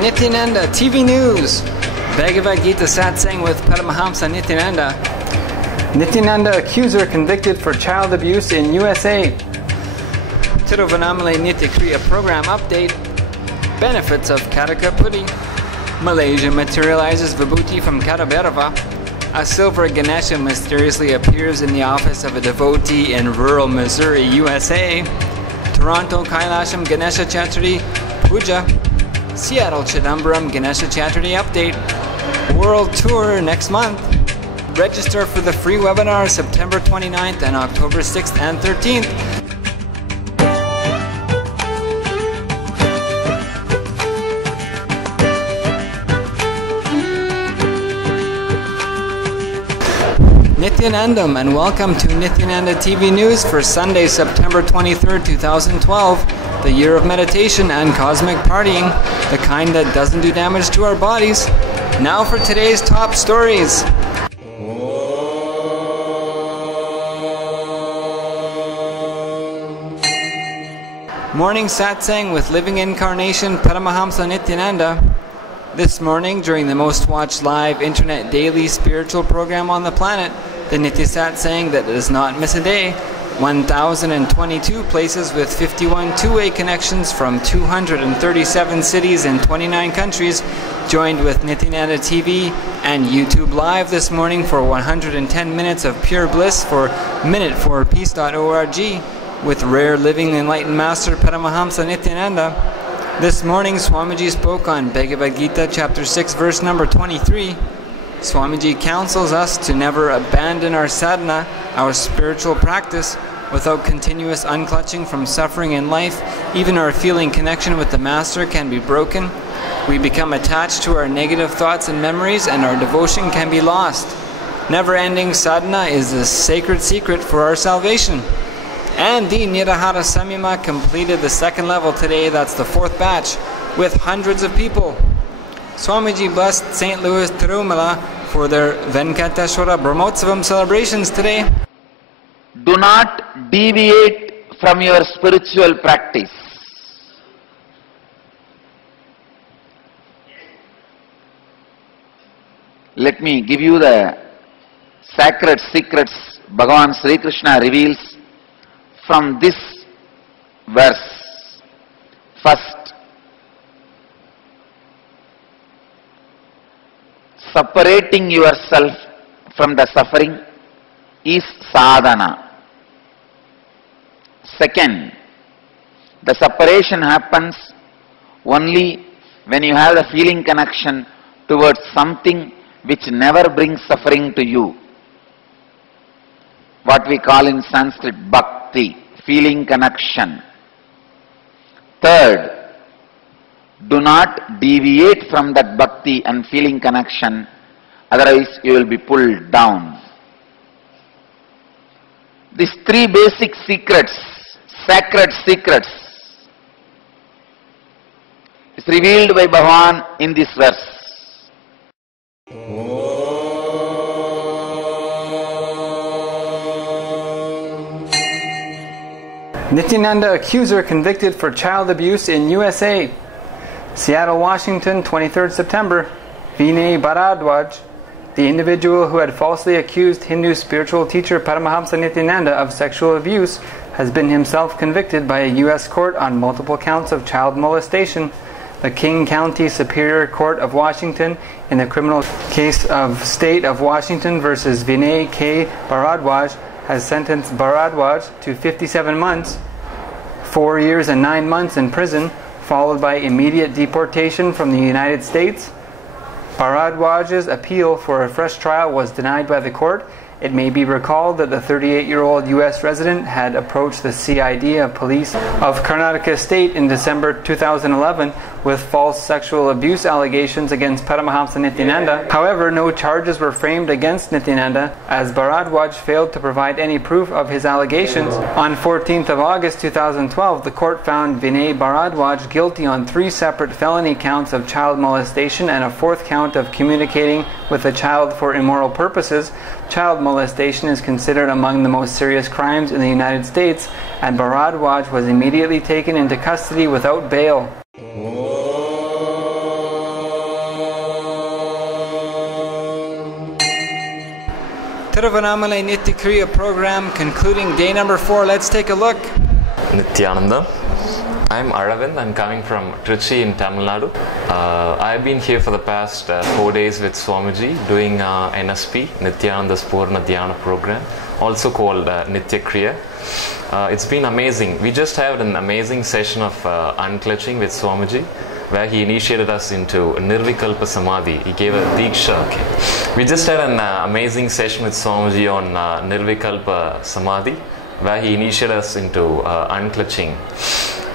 Nithyananda TV News. Bhagavad Gita Satsang with Paramahamsa Nithyananda. Nithyananda accuser convicted for child abuse in USA. Tiruvannamalai Nitya Kriya program update. Benefits of Kataka Pudding. Malaysia materializes Vibhuti from Kataberava. A silver Ganesha mysteriously appears in the office of a devotee in rural Missouri, USA. Toronto Kailasham Ganesha Chaturthi Puja. Seattle Chidambaram Ganesha Chaturthi update. World tour next month. Register for the free webinar September 29th and October 6th and 13th. Nithyanandam, and welcome to Nithyananda TV News for Sunday, September 23rd, 2012, the year of meditation and cosmic partying, the kind that doesn't do damage to our bodies. Now for today's top stories. Morning Satsang with Living Incarnation Paramahamsa Nithyananda. This morning, during the most watched live internet daily spiritual program on the planet, the Nitya Satsang that does not miss a day, 1,022 places with 51 two-way connections from 237 cities in 29 countries, joined with Nithyananda TV and YouTube Live this morning for 110 minutes of pure bliss for minuteforpeace.org with Rare Living Enlightened Master Paramahamsa Nithyananda. This morning, Swamiji spoke on Bhagavad Gita, chapter 6, verse number 23. Swamiji counsels us to never abandon our sadhana, our spiritual practice, without continuous unclutching from suffering in life. Even our feeling connection with the Master can be broken. We become attached to our negative thoughts and memories, and our devotion can be lost. Never-ending sadhana is the sacred secret for our salvation. And the Nirahara Samyama completed the second level today, that's the fourth batch, with hundreds of people. Swamiji blessed St. Louis Tirumala for their Venkateshwara Brahmotsavam celebrations today. Do not deviate from your spiritual practice. Let me give you the sacred secrets Bhagavan Sri Krishna reveals from this verse. First, separating yourself from the suffering is sadhana. Second, the separation happens only when you have the feeling connection towards something which never brings suffering to you. What we call in Sanskrit bhakti, feeling connection. Third, do not deviate from that bhakti and feeling connection, otherwise you will be pulled down. These three basic secrets, sacred secrets, is revealed by Bhagavan in this verse. Nithyananda accuser convicted for child abuse in USA. Seattle, Washington, 23rd September. Vinay Bharadwaj, the individual who had falsely accused Hindu spiritual teacher Paramahamsa Nithyananda of sexual abuse, has been himself convicted by a U.S. court on multiple counts of child molestation. The King County Superior Court of Washington, in the criminal case of State of Washington versus Vinay K. Bharadwaj, has sentenced Bharadwaj to 57 months, 4 years and 9 months in prison, followed by immediate deportation from the United States. Bharadwaj's appeal for a fresh trial was denied by the court. It may be recalled that the 38-year-old U.S. resident had approached the CID of police of Karnataka State in December 2011 with false sexual abuse allegations against Paramahamsa Nithyananda. However, no charges were framed against Nithyananda as Bharadwaj failed to provide any proof of his allegations. On 14th of August 2012, the court found Vinay Bharadwaj guilty on 3 separate felony counts of child molestation and a 4th count of communicating with a child for immoral purposes. Child molestation is considered among the most serious crimes in the United States, and Bharadwaj was immediately taken into custody without bail. Tiruvannamalai Nitya Kriya program concluding day number 4. Let's take a look. Nithyananda. I'm Aravind. I'm coming from Trichy in Tamil Nadu. I've been here for the past 4 days with Swamiji doing NSP, Nithyananda Spurna Dhyana program, also called Nitya Kriya. It's been amazing. We just had an amazing session of unclutching with Swamiji, where he initiated us into Nirvikalpa Samadhi. He gave a Diksha. We just had an amazing session with Swamiji on Nirvikalpa Samadhi, where he initiated us into unclutching.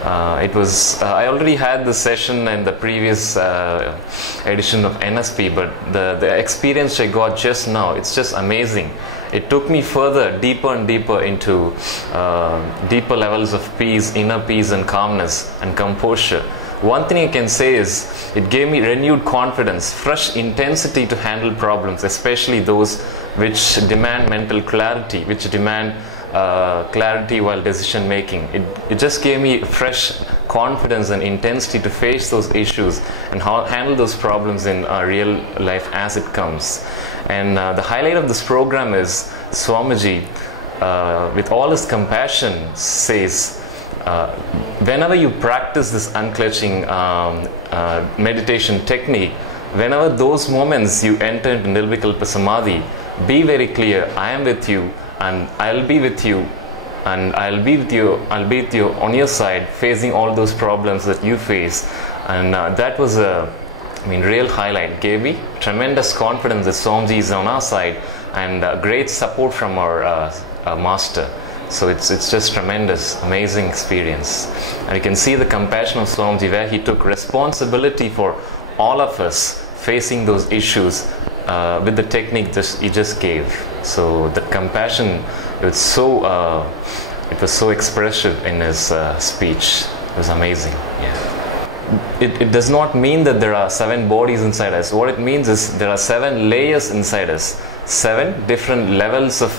I already had this session in the previous edition of NSP, but the experience I got just now, it's just amazing. It took me further, deeper and deeper into deeper levels of peace, inner peace and calmness and composure. One thing I can say is, it gave me renewed confidence, fresh intensity to handle problems, especially those which demand mental clarity, which demand clarity while decision making. It just gave me fresh confidence and intensity to face those issues and handle those problems in real life as it comes. And the highlight of this program is Swamiji, with all his compassion, says, whenever you practice this unclutching meditation technique, whenever those moments you enter into Nirvikalpa Samadhi, be very clear, I am with you, and I'll be with you, and I'll be with you on your side, facing all those problems that you face. And that was a real highlight. Gave me tremendous confidence that Swamiji is on our side, and great support from our master. So it's just tremendous, amazing experience. And you can see the compassion of Swamiji, where he took responsibility for all of us facing those issues with the technique he just gave. So the compassion, it was so expressive in his speech. It was amazing. Yeah. It does not mean that there are 7 bodies inside us. What it means is there are 7 layers inside us, 7 different levels of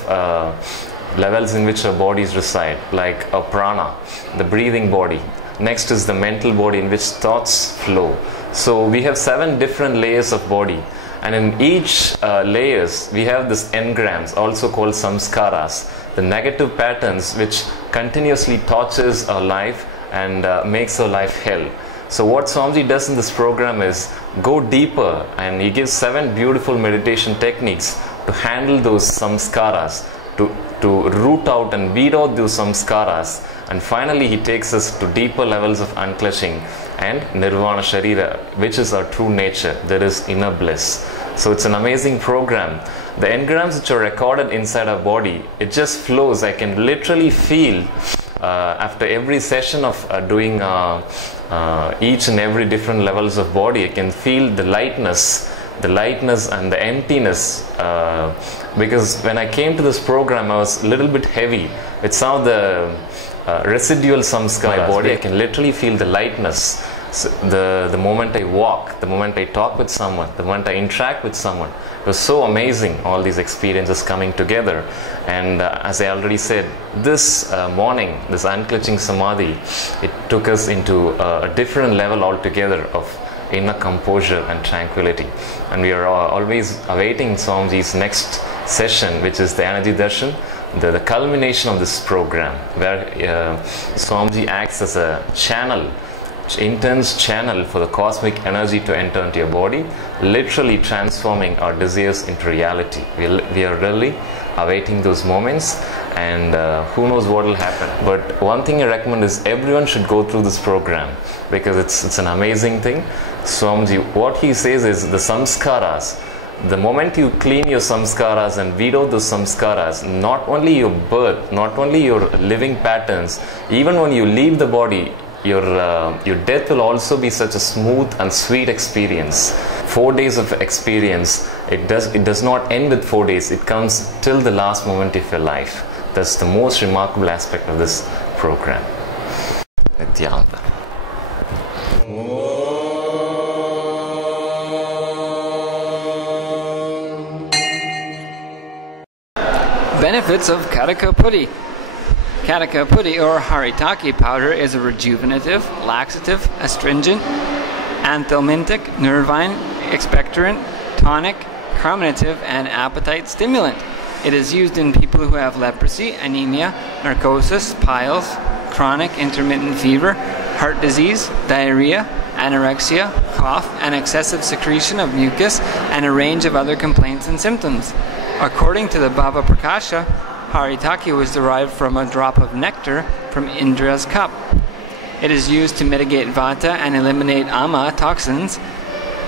levels in which our bodies reside, like a prana, the breathing body. Next is the mental body, in which thoughts flow. So we have 7 different layers of body, and in each layers we have this engrams, also called samskaras, the negative patterns which continuously tortures our life and makes our life hell. So what Swamiji does in this program is go deeper, and he gives 7 beautiful meditation techniques to handle those samskaras, to root out and weed out those samskaras, and finally he takes us to deeper levels of unclutching and nirvana sharira, which is our true nature, that is inner bliss. So it's an amazing program. The engrams which are recorded inside our body, it just flows. I can literally feel after every session of doing each and every different levels of body, I can feel the lightness and the emptiness, because when I came to this program I was a little bit heavy with some of the residual samskaras. My body, I can literally feel the lightness. So the moment I walk, the moment I talk with someone, the moment I interact with someone, it was so amazing, all these experiences coming together. And as I already said, this morning, this unclutching samadhi, it took us into a different level altogether of inner composure and tranquility. And we are always awaiting Swamiji's next session, which is the Energy Darshan, the culmination of this program, where Swamiji acts as a channel, intense channel for the cosmic energy to enter into your body, literally transforming our desires into reality. We are really awaiting those moments, and who knows what will happen. But one thing I recommend is everyone should go through this program, because it's an amazing thing. Swamiji, what he says is the samskaras, the moment you clean your samskaras and weed out those samskaras, not only your birth, not only your living patterns, even when you leave the body, your death will also be such a smooth and sweet experience. 4 days of experience, it does not end with 4 days, it comes till the last moment of your life. That's the most remarkable aspect of this program. Nithyananda. Benefits of Kataka Putti. Kataka Putti or Haritaki powder is a rejuvenative, laxative, astringent, anthelmintic, nervine, expectorant, tonic, carminative, and appetite stimulant. It is used in people who have leprosy, anemia, narcosis, piles, chronic intermittent fever, heart disease, diarrhea, anorexia, cough, and excessive secretion of mucus, and a range of other complaints and symptoms. According to the Bhava Prakasha, Haritaki was derived from a drop of nectar from Indra's cup. It is used to mitigate vata and eliminate ama toxins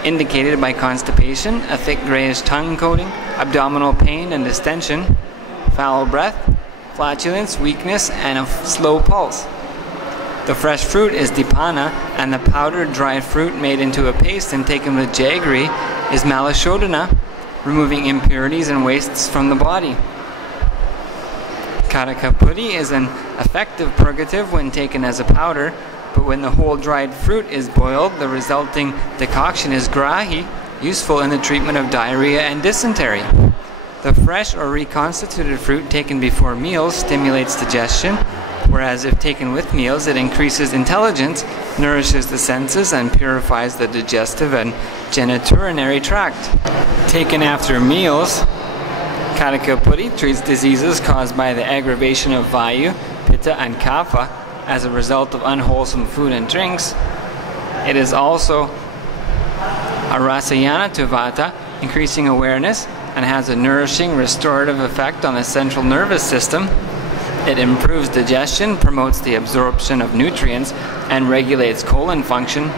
indicated by constipation, a thick grayish tongue coating, abdominal pain and distension, foul breath, flatulence, weakness, and a slow pulse. The fresh fruit is dipana, and the powdered dry fruit made into a paste and taken with jaggery is malashodana, removing impurities and wastes from the body. Karakapudi is an effective purgative when taken as a powder, but when the whole dried fruit is boiled, the resulting decoction is grahi, useful in the treatment of diarrhea and dysentery. The fresh or reconstituted fruit taken before meals stimulates digestion, whereas if taken with meals, it increases intelligence, nourishes the senses, and purifies the digestive and genitourinary tract. Taken after meals, Karakapudi treats diseases caused by the aggravation of vayu, pitta, and kapha as a result of unwholesome food and drinks. It is also a rasayana to vata, increasing awareness, and has a nourishing, restorative effect on the central nervous system. It improves digestion, promotes the absorption of nutrients, and regulates colon function.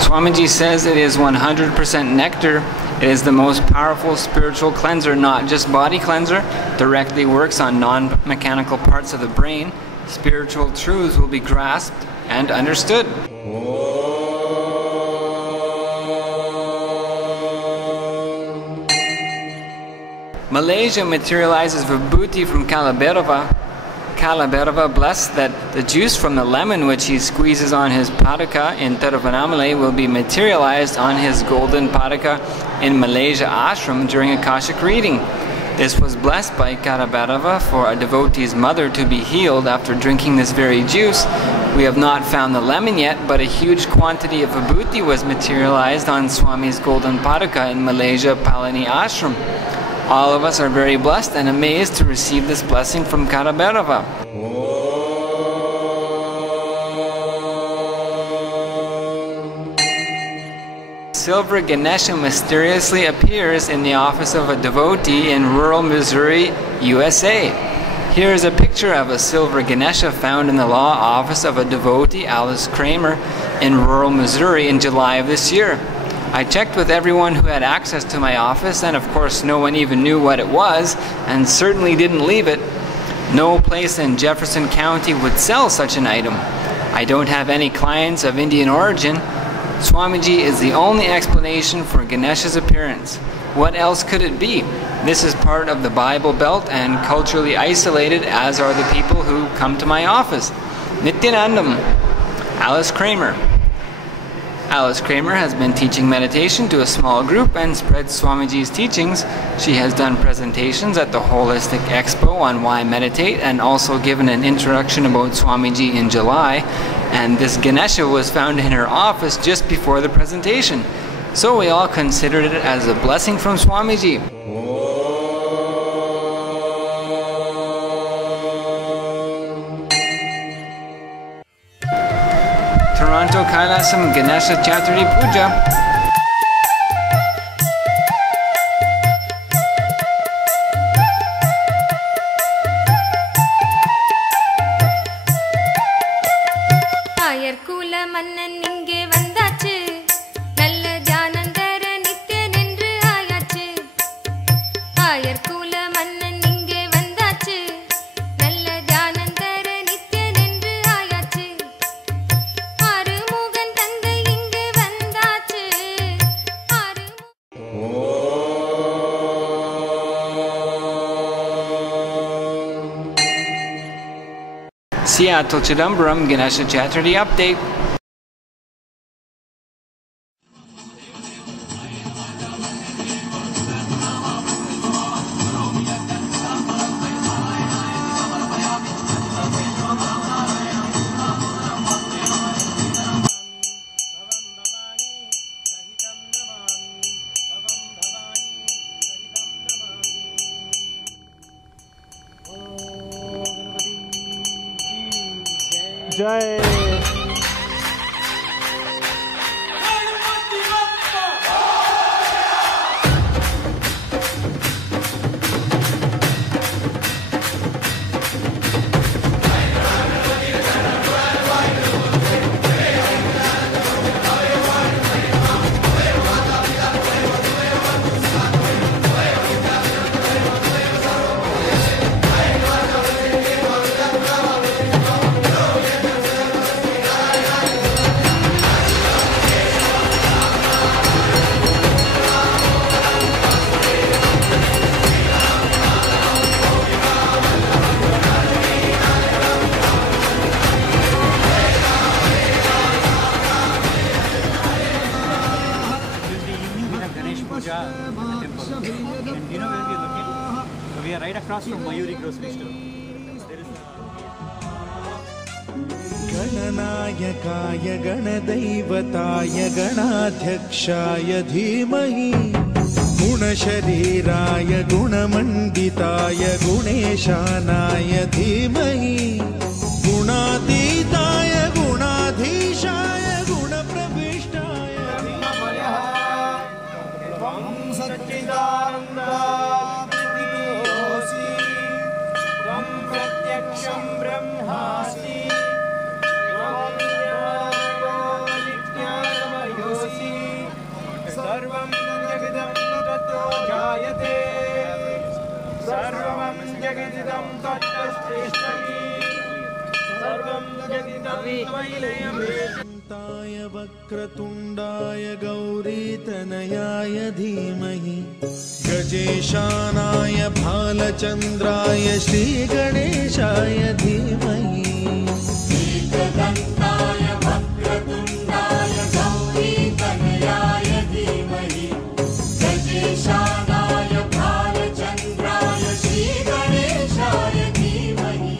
Swamiji says it is 100% nectar. It is the most powerful spiritual cleanser, not just body cleanser. Directly works on non-mechanical parts of the brain. Spiritual truths will be grasped and understood. Malaysia materializes vibhuti from Kalabhairava. Kalabhairava blessed that the juice from the lemon which he squeezes on his padaka in Tiruvannamalai will be materialized on his golden padaka in Malaysia ashram during Akashic reading. This was blessed by Kalabhairava for a devotee's mother to be healed after drinking this very juice. We have not found the lemon yet, but a huge quantity of vibhuti was materialized on Swami's golden padaka in Malaysia Palani ashram. All of us are very blessed and amazed to receive this blessing from Kalabhairava. Silver Ganesha mysteriously appears in the office of a devotee in rural Missouri, USA. Here is a picture of a silver Ganesha found in the law office of a devotee, Alice Kramer, in rural Missouri in July of this year. I checked with everyone who had access to my office, and of course no one even knew what it was, and certainly didn't leave it. No place in Jefferson County would sell such an item. I don't have any clients of Indian origin. Swamiji is the only explanation for Ganesha's appearance. What else could it be? This is part of the Bible Belt and culturally isolated, as are the people who come to my office. Nithyananda, Alice Kramer. Alice Kramer has been teaching meditation to a small group and spreads Swamiji's teachings. She has done presentations at the Holistic Expo on why meditate, and also given an introduction about Swamiji in July. And this Ganesha was found in her office just before the presentation. So we all considered it as a blessing from Swamiji. Toronto Kailasam Ganesha Chaturthi Puja. Seattle Chidambaram Ganesha Chaturthi Update. Jai. We are right across from Mayuri grocery store. गणनायकाय गणदैवताय गणाध्यक्षाय धीमहि गुणशरीराय गुणमण्डिताय गुणेशानाय धीमहि गुणातीताय गुणाधीशाय गुणप्रविष्टाय त्वं सच्चिदानन्दोऽसि त्वं प्रत्यक्षं ब्रह्मासि सर्वं जगदं ततो जायते सर्वं जगदिदं तत्तश्रेष्ठि सर्वं जगदिदं त्वयि वक्रतुण्डाय गौरीतनयाय धीमहि गजेशानाय भालचन्द्राय श्रीगणेशाय धीमहि एकदन्ताय वक्रतुण्डाय गौरीतनयाय धीमहि गजेशानाय भालचन्द्राय श्रीगणेशाय धीमहि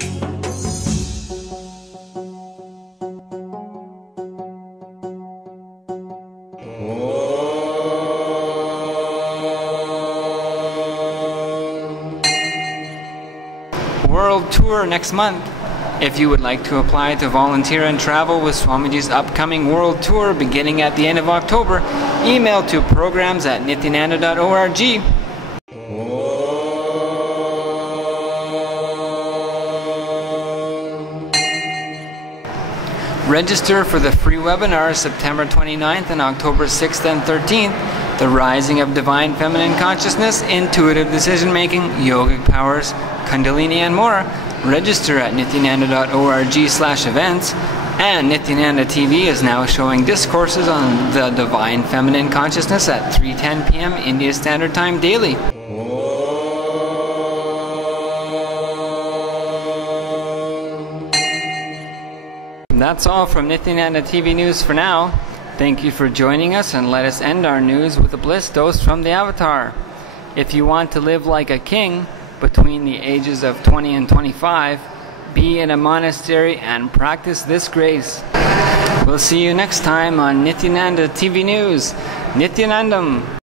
World tour next month. If you would like to apply to volunteer and travel with Swamiji's upcoming world tour beginning at the end of October, email to programs@nithyananda.org. Register for the free webinars September 29th and October 6th and 13th, The Rising of Divine Feminine Consciousness, Intuitive Decision Making, Yogic Powers, Kundalini and more. Register at nithyananda.org/events, and Nithyananda TV is now showing discourses on the Divine Feminine Consciousness at 3:10 p.m. India Standard Time daily. That's all from Nithyananda TV News for now. Thank you for joining us, and let us end our news with a bliss dose from the Avatar. If you want to live like a king between the ages of 20 and 25, be in a monastery and practice this grace. We'll see you next time on Nithyananda TV News. Nithyanandam.